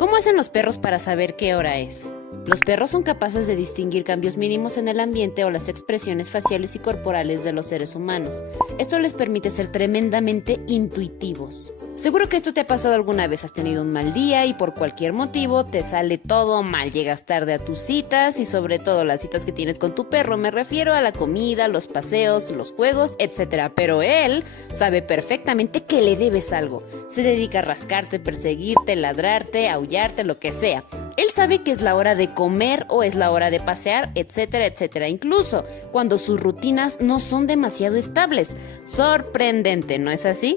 ¿Cómo hacen los perros para saber qué hora es? Los perros son capaces de distinguir cambios mínimos en el ambiente o las expresiones faciales y corporales de los seres humanos. Esto les permite ser tremendamente intuitivos. Seguro que esto te ha pasado alguna vez. Has tenido un mal día y por cualquier motivo te sale todo mal. Llegas tarde a tus citas y sobre todo las citas que tienes con tu perro. Me refiero a la comida, los paseos, los juegos, etc. Pero él sabe perfectamente que le debes algo. Se dedica a rascarte, perseguirte, ladrarte, aullarte, lo que sea. Él sabe que es la hora de comer o es la hora de pasear, etcétera, etcétera. Incluso cuando sus rutinas no son demasiado estables. Sorprendente, ¿no es así?